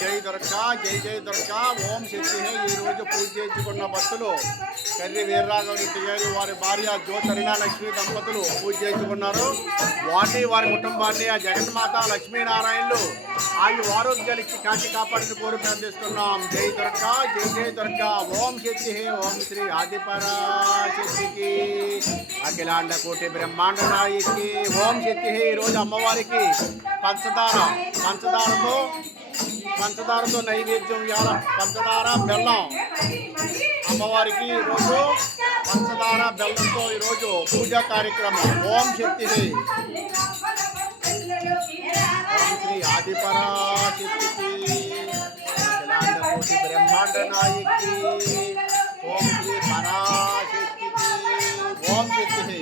జై దుర్గా జై జై దుర్గా ఓం శక్తి. ఈరోజు పూజ చేయించుకున్న భక్తులు కర్రి వీర్రాఘవరెడ్డి గారు వారి భార్య జ్యోతరిణ లక్ష్మీ దంపతులు పూజ చేయించుకున్నారు. వారి కుటుంబాన్ని ఆ జగన్మాత లక్ష్మీనారాయణలు ఆరోగ్యానికి కాచి కాపాడిని కోరి ప్రార్థిస్తున్నాం. జై దుర్గా జై జై దుర్గా ఓం శక్తి. ఓం శ్రీ ఆదిపరాశక్తికి అఖిలాండ కోటి బ్రహ్మాండ నాయకి ఓం శక్తి. ఈరోజు అమ్మవారికి పంచదారతో నైవేద్యం ఇవ్వాలి. పంచదార బెల్లం అమ్మవారికి ఈరోజు పంచదార బెల్లంతో ఈరోజు పూజా కార్యక్రమం. ఓం శక్తి. ఓం శ్రీ ఆదిపరాశక్తికి అఖిలాండ కోటి బ్రహ్మాండ నాయకి ఓం శ్రీ పరాశక్తికి ఓం శక్తి.